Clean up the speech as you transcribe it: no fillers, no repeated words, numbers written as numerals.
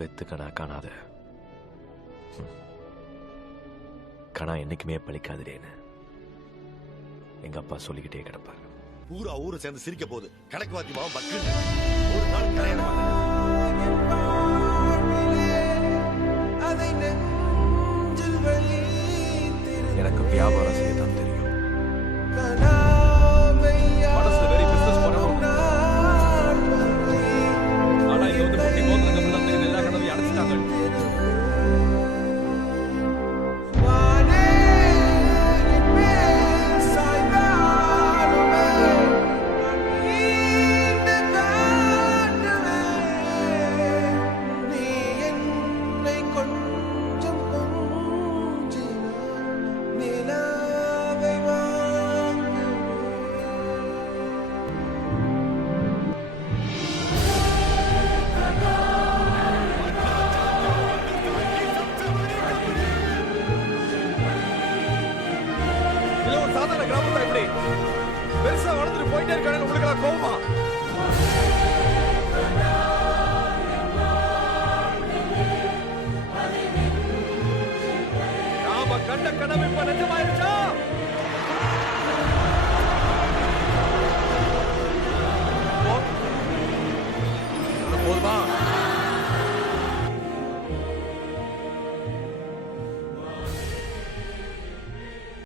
வெத்து கணா காணாத கணா என்னைக்குமே பழிக்காதுடேன்னு எங்க அப்பா சொல்லிக்கிட்டே கிடப்பாரு. பூரா ஊரை சேர்ந்து சிரிக்க போகுது. கணக்கு வாத்தி மாவன் பக்கு ஒரு நாள் கல்யாணம் எனக்கு வியாபாரம் செய்ய தான் தெரியும். மனசுல வெரி பிசினஸ் பண்ணணும். ஆனா இங்க வந்து குட்டி போதுக்கு அப்புறம் தான் தெரியுது எல்லா கனவையும் அடைச்சிட்டாங்க. சாதாரண கிராமத்துல எப்படி பெருசா வளர்ந்துட்டு போயிட்டே இருக்காங்க. உங்களுக்கு கோவமா? நாம கண்ட கனவு இப்ப நிஜமாயிருச்சா?